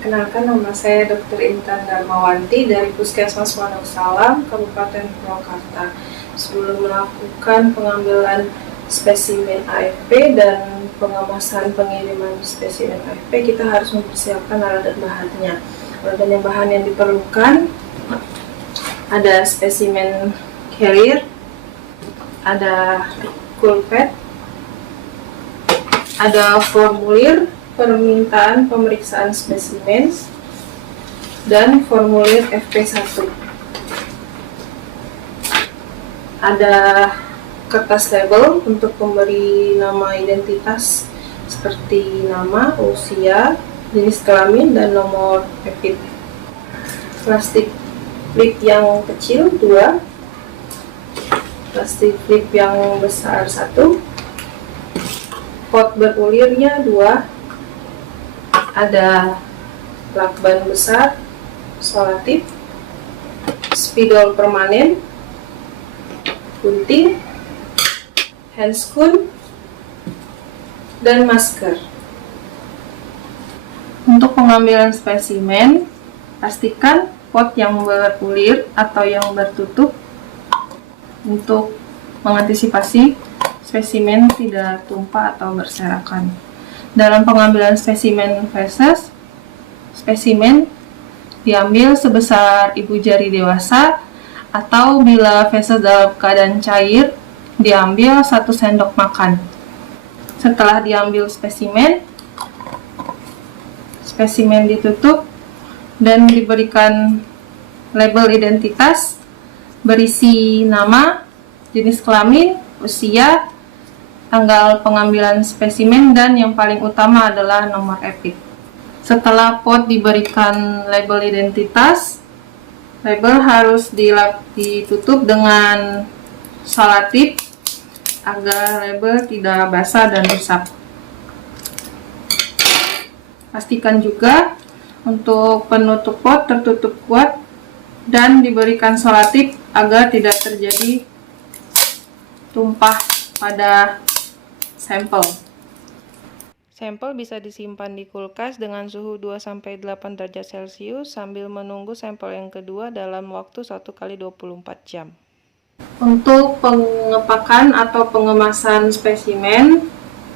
Perkenalkan, nama saya Dr. Intan Darmawanti dari Puskesmas Wonosalam, Kabupaten Purwakarta. Sebelum melakukan pengambilan spesimen AFP dan pengemasan pengiriman spesimen AFP, kita harus mempersiapkan alat dan bahannya. Alat dan bahan yang diperlukan ada spesimen carrier, ada kulpet, ada formulir permintaan pemeriksaan spesimen, dan formulir FP1. Ada kertas label untuk pemberi nama identitas seperti nama, usia, jenis kelamin, dan nomor EPID. Plastik flip yang kecil 2, plastik flip yang besar 1, pot berulirnya 2, ada lakban besar, solatif, spidol permanen, gunting, handscoon, dan masker. Untuk pengambilan spesimen, pastikan pot yang berulir atau yang bertutup untuk mengantisipasi spesimen tidak tumpah atau berserakan. Dalam pengambilan spesimen feses, spesimen diambil sebesar ibu jari dewasa, atau bila feses dalam keadaan cair, diambil 1 sendok makan. Setelah diambil spesimen ditutup dan diberikan label identitas berisi nama, jenis kelamin, usia, tanggal pengambilan spesimen, dan yang paling utama adalah nomor EPID. Setelah pot diberikan label identitas, label harus ditutup dengan solatif agar label tidak basah dan rusak. Pastikan juga untuk penutup pot tertutup kuat dan diberikan solatif agar tidak terjadi tumpah pada sampel. Sampel bisa disimpan di kulkas dengan suhu 2-8 derajat Celcius sambil menunggu sampel yang kedua dalam waktu 1x24 jam. Untuk pengepakan atau pengemasan spesimen,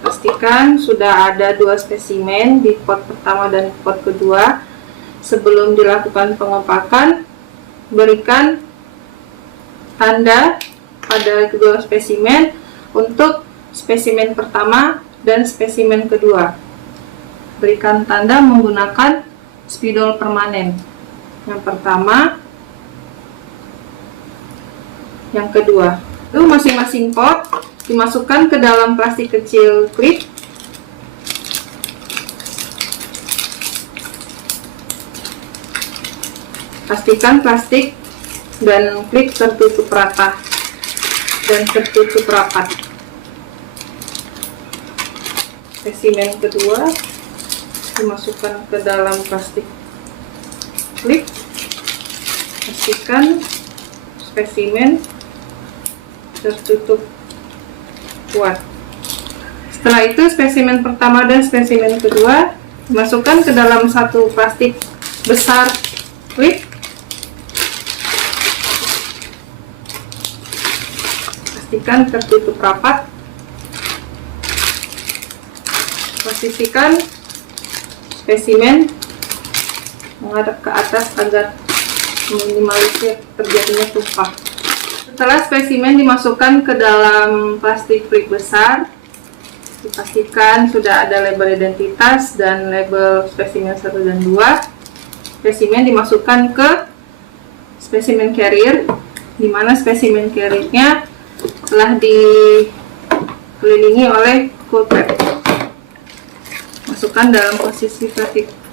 pastikan sudah ada 2 spesimen di pot pertama dan pot kedua. Sebelum dilakukan pengepakan, berikan tanda pada kedua spesimen untuk spesimen pertama dan spesimen kedua. Berikan tanda menggunakan spidol permanen. Yang pertama, yang kedua. Lalu masing-masing pot dimasukkan ke dalam plastik kecil klip. Pastikan plastik dan klip tertutup rata dan tertutup rapat. Spesimen kedua dimasukkan ke dalam plastik klip. Pastikan spesimen tertutup kuat. Setelah itu spesimen pertama dan spesimen kedua dimasukkan ke dalam satu plastik besar klip. Pastikan tertutup rapat. Posisikan spesimen menghadap ke atas agar meminimalisir terjadinya tumpah. Setelah spesimen dimasukkan ke dalam plastik flip besar, dipastikan sudah ada label identitas dan label spesimen 1 dan 2. Spesimen dimasukkan ke spesimen carrier, di mana spesimen carriernya telah dikelilingi oleh kulpet. Masukkan dalam posisi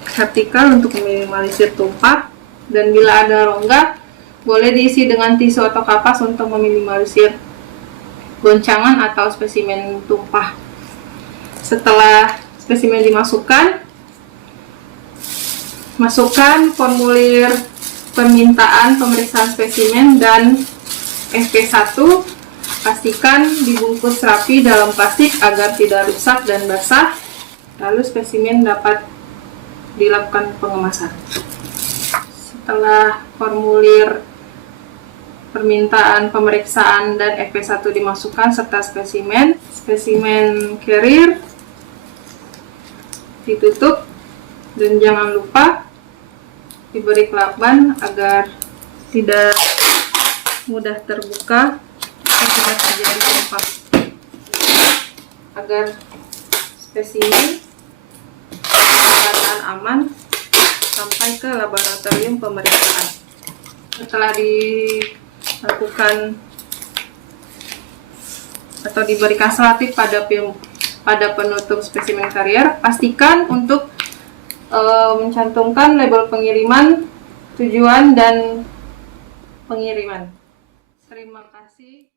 vertikal untuk meminimalisir tumpah, dan bila ada rongga boleh diisi dengan tisu atau kapas untuk meminimalisir goncangan atau spesimen tumpah. Setelah spesimen dimasukkan, masukkan formulir permintaan pemeriksaan spesimen dan FP1. Pastikan dibungkus rapi dalam plastik agar tidak rusak dan basah. Lalu spesimen dapat dilakukan pengemasan. Setelah formulir permintaan pemeriksaan dan FP1 dimasukkan serta spesimen carrier ditutup, dan jangan lupa diberi lakban agar tidak mudah terbuka atau tidak terjadi tumpah, agar spesimen keadaan aman sampai ke laboratorium pemeriksaan. Setelah dilakukan atau diberikan selotip pada penutup spesimen karier, pastikan untuk mencantumkan label pengiriman, tujuan, dan pengiriman. Terima kasih.